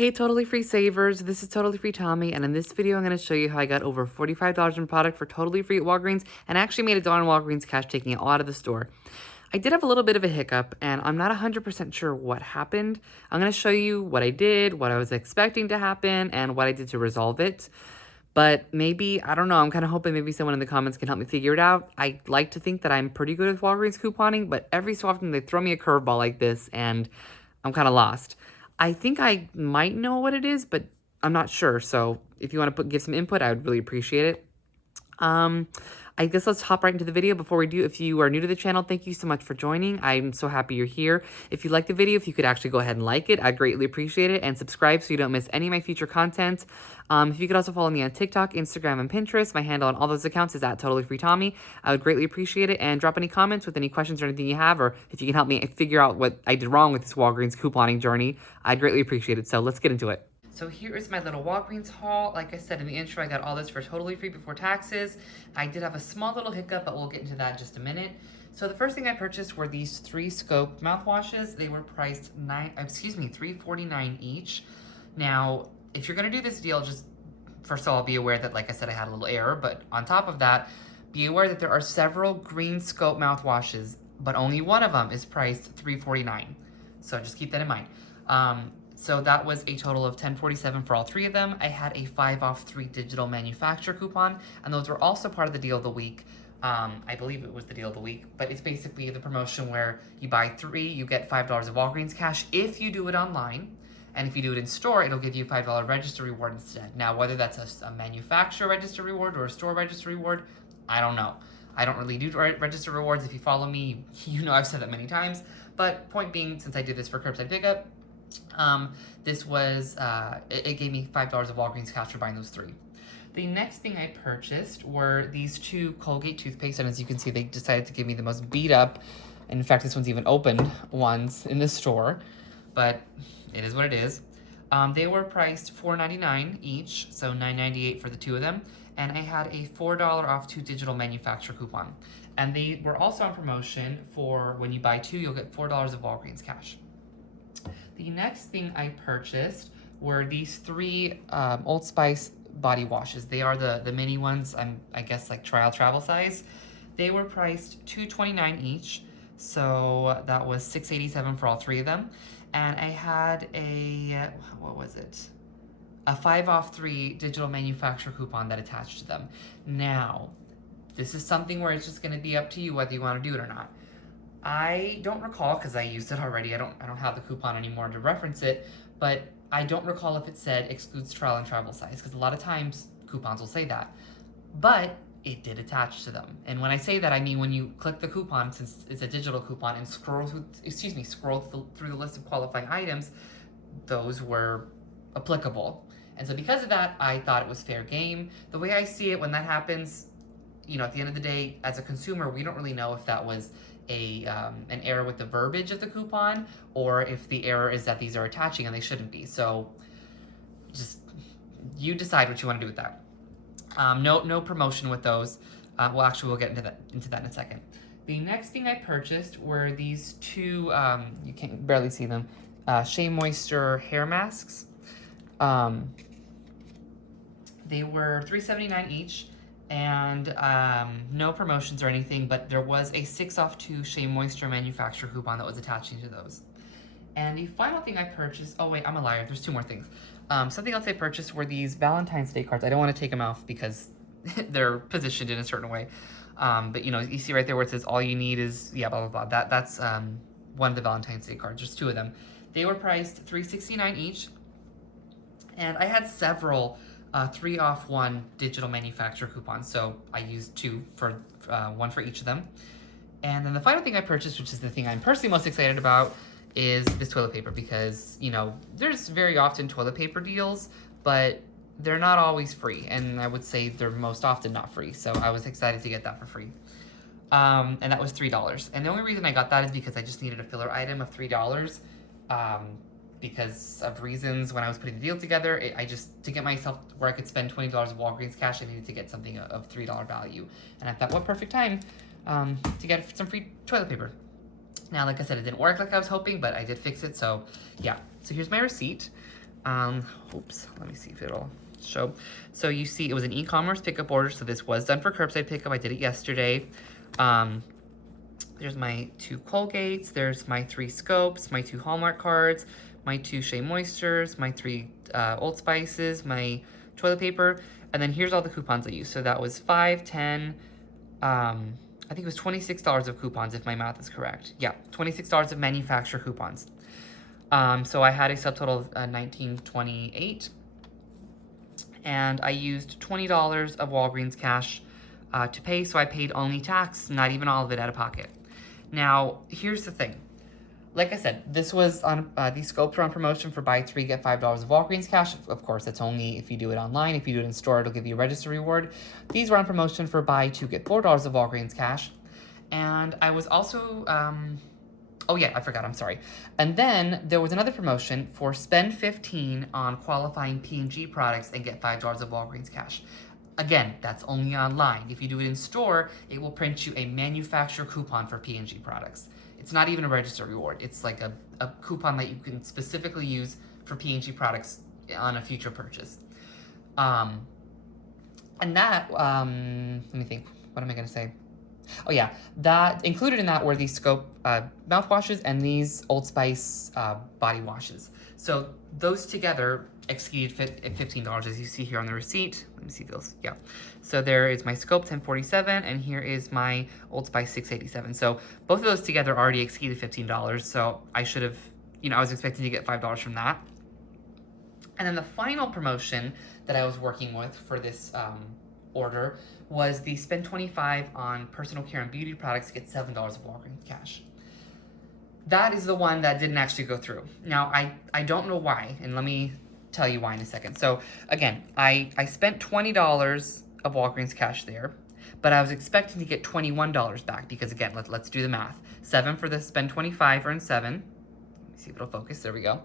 Hey, Totally Free Savers, this is Totally Free Tommy, and in this video I'm going to show you how I got over $45 in product for totally free at Walgreens, and actually made a dollar in Walgreens cash taking it all out of the store. I did have a little bit of a hiccup, and I'm not 100% sure what happened. I'm going to show you what I did, what I was expecting to happen, and what I did to resolve it. But maybe, I don't know, I'm kind of hoping maybe someone in the comments can help me figure it out. I like to think that I'm pretty good with Walgreens couponing, but every so often they throw me a curveball like this, and I'm kind of lost. I think I might know what it is, but I'm not sure. So if you want to give some input, I would really appreciate it. I guess let's hop right into the video. Before we do, if you are new to the channel, thank you so much for joining. I'm so happy you're here. If you like the video, if you could actually go ahead and like it, I'd greatly appreciate it. And subscribe so you don't miss any of my future content. If you could also follow me on TikTok, Instagram, and Pinterest, my handle on all those accounts is @TotallyFreeTommy. I would greatly appreciate it. And drop any comments with any questions or anything you have, or if you can help me figure out what I did wrong with this Walgreens couponing journey, I'd greatly appreciate it. So let's get into it. So here is my little Walgreens haul. Like I said in the intro, I got all this for totally free before taxes. I did have a small little hiccup, but we'll get into that in just a minute. So the first thing I purchased were these 3 scope mouthwashes. They were priced $3.49 each. Now, if you're gonna do this deal, just first of all, be aware that, like I said, I had a little error, but on top of that, be aware that there are several green scope mouthwashes, but only one of them is priced $3.49. So just keep that in mind. So that was a total of $10.47 for all 3 of them. I had a 5 off 3 digital manufacturer coupon, and those were also part of the deal of the week. I believe it was the deal of the week, but it's basically the promotion where you buy 3, you get $5 of Walgreens cash if you do it online. And if you do it in store, it'll give you a $5 register reward instead. Now, whether that's a manufacturer register reward or a store register reward, I don't know. I don't really do register rewards. If you follow me, you know I've said that many times. But point being, since I did this for curbside pickup, this was, it gave me $5 of Walgreens cash for buying those 3. The next thing I purchased were these 2 Colgate toothpaste, and as you can see, they decided to give me the most beat up, and in fact, this one's even opened ones in the store, but it is what it is. They were priced $4.99 each, so $9.98 for the 2 of them, and I had a $4 off 2 digital manufacturer coupon. And they were also on promotion for when you buy 2, you'll get $4 of Walgreens cash. The next thing I purchased were these 3 Old Spice body washes. They are the mini ones, I guess like trial travel size. They were priced $2.29 each, so that was $6.87 for all 3 of them. And I had a, what was it? A 5 off 3 digital manufacturer coupon that attached to them. Now, this is something where it's just going to be up to you whether you want to do it or not. I don't recall, because I used it already, I don't have the coupon anymore to reference it, but I don't recall if it said excludes trial and travel size, because a lot of times coupons will say that. But it did attach to them. And when I say that, I mean when you click the coupon, since it's a digital coupon, and scroll through the list of qualifying items, those were applicable. And so because of that, I thought it was fair game. The way I see it, when that happens, you know, at the end of the day, as a consumer, we don't really know if that was an error with the verbiage of the coupon, or if the error is that these are attaching and they shouldn't be. So just, you decide what you want to do with that. No promotion with those. Well, actually, we'll get into that in a second. The next thing I purchased were these 2, you can't barely see them, Shea Moisture hair masks. They were $3.79 each. And no promotions or anything, but there was a 6 off 2 Shea Moisture manufacturer coupon that was attaching to those. And the final thing I purchased, oh wait, I'm a liar, there's 2 more things. Something else I purchased were these Valentine's Day cards. I don't want to take them off because they're positioned in a certain way. But you know, you see right there where it says all you need is, yeah, blah, blah, blah. That's one of the Valentine's Day cards, there's 2 of them. They were priced $3.69 each. And I had several 3 off 1 digital manufacturer coupons, so I used 2 for 1 for each of them. And then the final thing I purchased, which is the thing I'm personally most excited about, is this toilet paper, because, you know, there's very often toilet paper deals, but they're not always free, and I would say they're most often not free, so I was excited to get that for free. And that was $3. And the only reason I got that is because I just needed a filler item of $3. Because of reasons when I was putting the deal together, I just, to get myself where I could spend $20 of Walgreens cash, I needed to get something of $3 value. And I thought, what perfect time to get some free toilet paper. Now, like I said, it didn't work like I was hoping, but I did fix it, so yeah. So here's my receipt. Oops, let me see if it'll show. So you see it was an e-commerce pickup order, so this was done for curbside pickup. I did it yesterday. There's my 2 Colgates, there's my 3 Scopes, my 2 Hallmark cards, my 2 Shea Moistures, my 3 Old Spices, my toilet paper, and then here's all the coupons I used. So that was 5, 10, I think it was $26 of coupons if my math is correct. Yeah, $26 of manufacturer coupons. So I had a subtotal of $19.28, and I used $20 of Walgreens cash to pay, so I paid only tax, not even all of it out of pocket. Now, here's the thing. Like I said, this was on these scopes were on promotion for buy 3, get $5 of Walgreens cash. Of course, that's only if you do it online. If you do it in store, it'll give you a register reward. These were on promotion for buy 2, get $4 of Walgreens cash. And I was also, oh yeah, I forgot, I'm sorry. And then there was another promotion for spend 15 on qualifying P&G products and get $5 of Walgreens cash. Again, that's only online. If you do it in store, it will print you a manufacturer coupon for P&G products. It's not even a register reward. It's like a coupon that you can specifically use for P&G products on a future purchase. And that, let me think, what am I gonna say? Oh yeah, that included in that were these Scope mouthwashes and these Old Spice body washes. So those together exceeded $15, as you see here on the receipt. Let me see those. Yeah. So there is my Scope 1047, and here is my Old Spice 687. So both of those together already exceeded $15. So I should have, I was expecting to get $5 from that. And then the final promotion that I was working with for this order was the spend 25 on personal care and beauty products, get $7 of Walgreens cash. That is the one that didn't actually go through. Now, I don't know why, and let me tell you why in a second. So again, I spent $20 of Walgreens cash there, but I was expecting to get $21 back because again, let's do the math. 7 for the spend 25 earn 7. Let me see if it'll focus, there we go.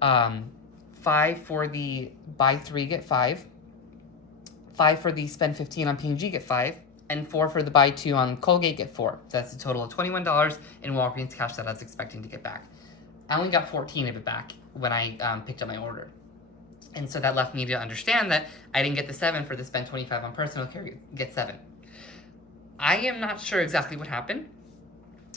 5 for the buy 3 get 5. 5 for the spend 15 on P&G get 5. And 4 for the buy 2 on Colgate get 4. So that's a total of $21 in Walgreens cash that I was expecting to get back. I only got 14 of it back when I picked up my order. And so that left me to understand that I didn't get the 7 for the spend 25 on personal care, get 7. I am not sure exactly what happened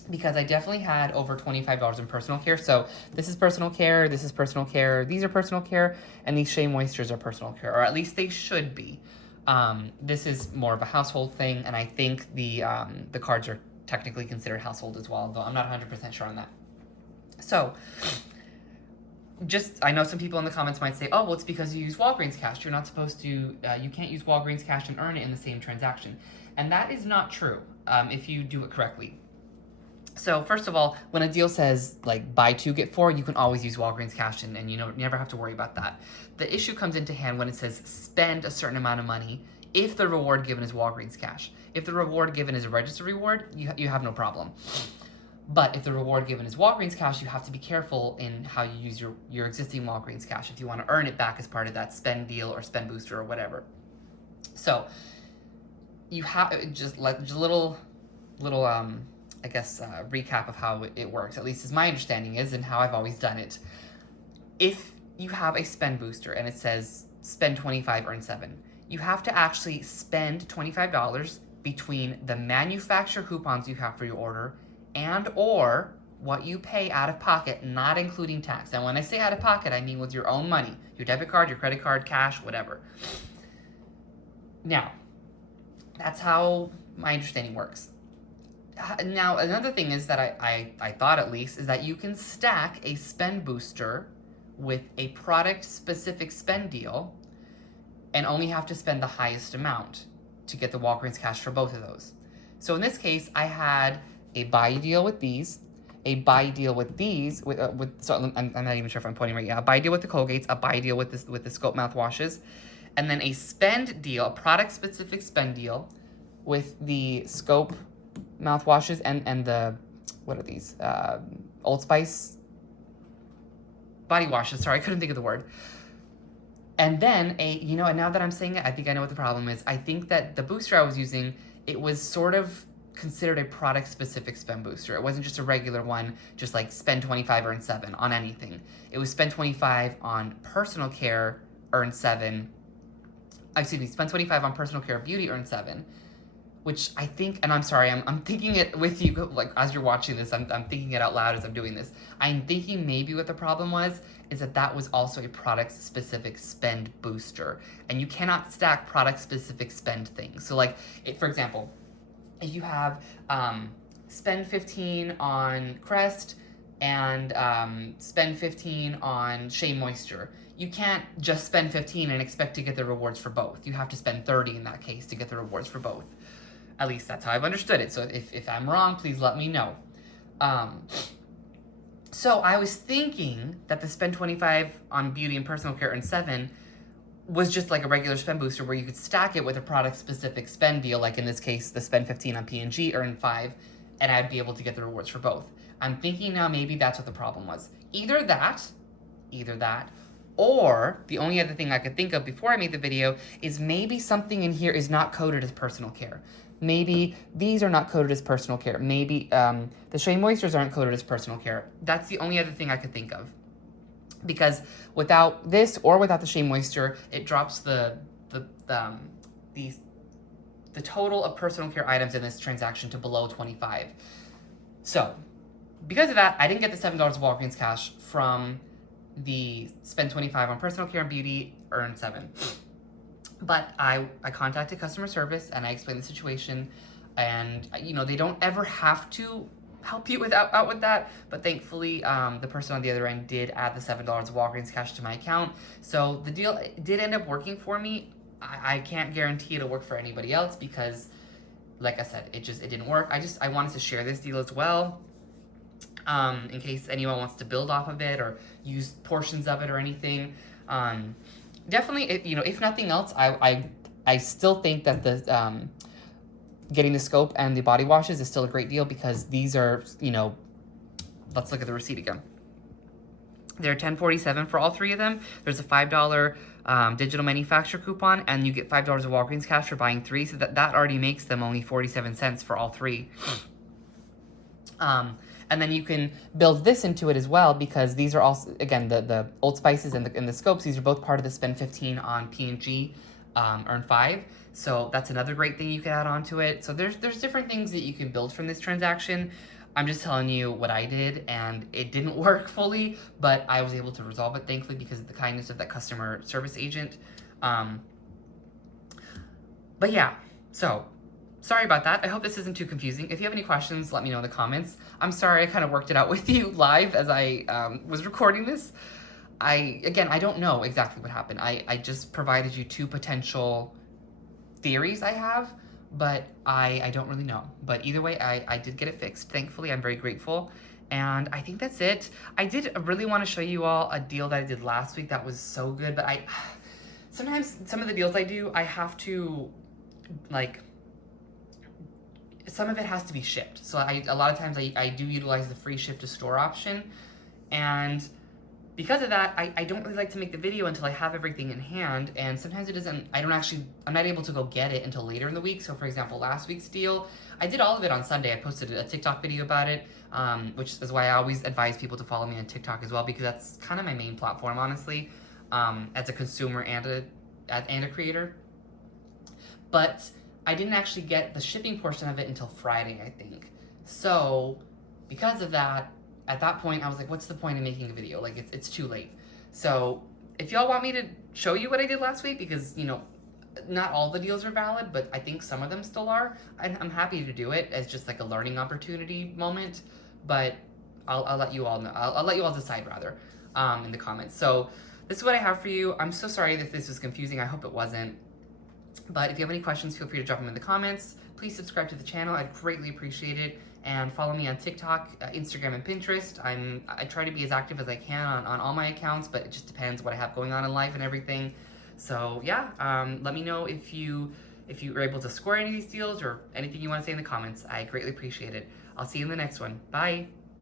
because I definitely had over $25 in personal care. So this is personal care, this is personal care, these are personal care, and these Shea Moistures are personal care, or at least they should be. This is more of a household thing, and I think the cards are technically considered household as well, though I'm not 100% sure on that. So, I know some people in the comments might say, oh, well, it's because you use Walgreens cash. You're not supposed to, you can't use Walgreens cash and earn it in the same transaction. And that is not true if you do it correctly. So first of all, when a deal says like buy 2 get 4, you can always use Walgreens cash and you never have to worry about that. The issue comes into hand when it says spend a certain amount of money if the reward given is Walgreens cash. If the reward given is a registered reward, you have no problem. But if the reward given is Walgreens cash, you have to be careful in how you use your existing Walgreens cash if you want to earn it back as part of that spend deal or spend booster or whatever. So you have just a little I guess, recap of how it works, at least as my understanding is and how I've always done it. If you have a spend booster and it says spend 25, earn 7, you have to actually spend $25 between the manufacturer coupons you have for your order and or what you pay out of pocket, not including tax. And when I say out of pocket, I mean with your own money, your debit card, your credit card, cash, whatever. Now, that's how my understanding works. Now, another thing is that I thought at least is that you can stack a spend booster with a product-specific spend deal and only have to spend the highest amount to get the Walgreens cash for both of those. So in this case, I had a buy deal with these, a buy deal with these, so I'm not even sure if I'm pointing right. Yeah, a buy deal with the Colgates, a buy deal with the Scope mouthwashes, and then a spend deal, a product-specific spend deal with the Scope mouthwashes and the, what are these, Old Spice body washes. Sorry, I couldn't think of the word. And then and now that I'm saying it, I think I know what the problem is. I think that the booster I was using, it was sort of considered a product specific spend booster. It wasn't just a regular one, just like spend 25, earn 7 on anything. It was spend 25 on personal care, earn 7. Excuse me, spend 25 on personal care, beauty, earn 7. Which I think, and I'm sorry, I'm thinking it with you, like as you're watching this, I'm thinking it out loud as I'm doing this. I'm thinking maybe what the problem was is that was also a product specific spend booster, and you cannot stack product specific spend things. So like, for example, if you have spend 15 on Crest and spend 15 on Shea Moisture, you can't just spend 15 and expect to get the rewards for both. You have to spend 30 in that case to get the rewards for both. At least that's how I've understood it. So if I'm wrong, please let me know. So I was thinking that the spend 25 on beauty and personal care and 7 was just like a regular spend booster where you could stack it with a product specific spend deal. Like in this case, the spend 15 on P&G, earn 5, and I'd be able to get the rewards for both. I'm thinking now maybe that's what the problem was. Either that, or the only other thing I could think of before I made the video is maybe something in here is not coded as personal care. Maybe these are not coded as personal care. Maybe the Shea Moistures aren't coded as personal care. That's the only other thing I could think of. Because without this or without the Shea Moisture, it drops the total of personal care items in this transaction to below 25. So because of that, I didn't get the $7 of Walgreens cash from the spend 25 on personal care and beauty, earn 7. But I contacted customer service and I explained the situation, and you know, they don't ever have to help you out with that, but thankfully the person on the other end did add the $7 of Walgreens cash to my account. So the deal did end up working for me. I can't guarantee it'll work for anybody else because, like I said, it didn't work. I wanted to share this deal as well, in case anyone wants to build off of it or use portions of it or anything. Definitely, if nothing else, I still think that the getting the scope and the body washes is still a great deal because these are, let's look at the receipt again. They're $10.47 for all 3 of them. There's a $5 digital manufacturer coupon, and you get $5 of Walgreens cash for buying 3, so that already makes them only 47 cents for all 3. And then you can build this into it as well because these are also, again, the Old Spices and the scopes, these are both part of the spend 15 on P&G, earn 5. So that's another great thing you can add on to it. So there's different things that you can build from this transaction. I'm just telling you what I did, and it didn't work fully, but I was able to resolve it, thankfully, because of the kindness of that customer service agent. But yeah, so sorry about that. I hope this isn't too confusing. If you have any questions, let me know in the comments. I'm sorry I kind of worked it out with you live as I was recording this. I don't know exactly what happened. I just provided you 2 potential theories I have, but I don't really know. But either way, I did get it fixed. Thankfully, I'm very grateful. And I think that's it. I did really want to show you all a deal that I did last week that was so good, but sometimes some of the deals I do, I have to, some of it has to be shipped. So a lot of times I do utilize the free ship to store option. And because of that, I don't really like to make the video until I have everything in hand. And sometimes I'm not able to go get it until later in the week. So for example, last week's deal, I did all of it on Sunday. I posted a TikTok video about it, which is why I always advise people to follow me on TikTok as well, because that's kind of my main platform, honestly, as a consumer and a creator. But I didn't actually get the shipping portion of it until Friday, I think. So because of that, at that point, I was like, what's the point of making a video? Like, it's too late. So if y'all want me to show you what I did last week, because, not all the deals are valid, but I think some of them still are, I'm happy to do it as just like a learning opportunity moment. But I'll let you all know. I'll let you all decide, rather, in the comments. So this is what I have for you. I'm so sorry that this was confusing. I hope it wasn't. But if you have any questions, feel free to drop them in the comments. Please subscribe to the channel. I'd greatly appreciate it. And follow me on TikTok, Instagram, and Pinterest. I try to be as active as I can on all my accounts, but it just depends what I have going on in life and everything. So yeah, let me know if you were able to score any of these deals or anything you want to say in the comments. I greatly appreciate it. I'll see you in the next one. Bye.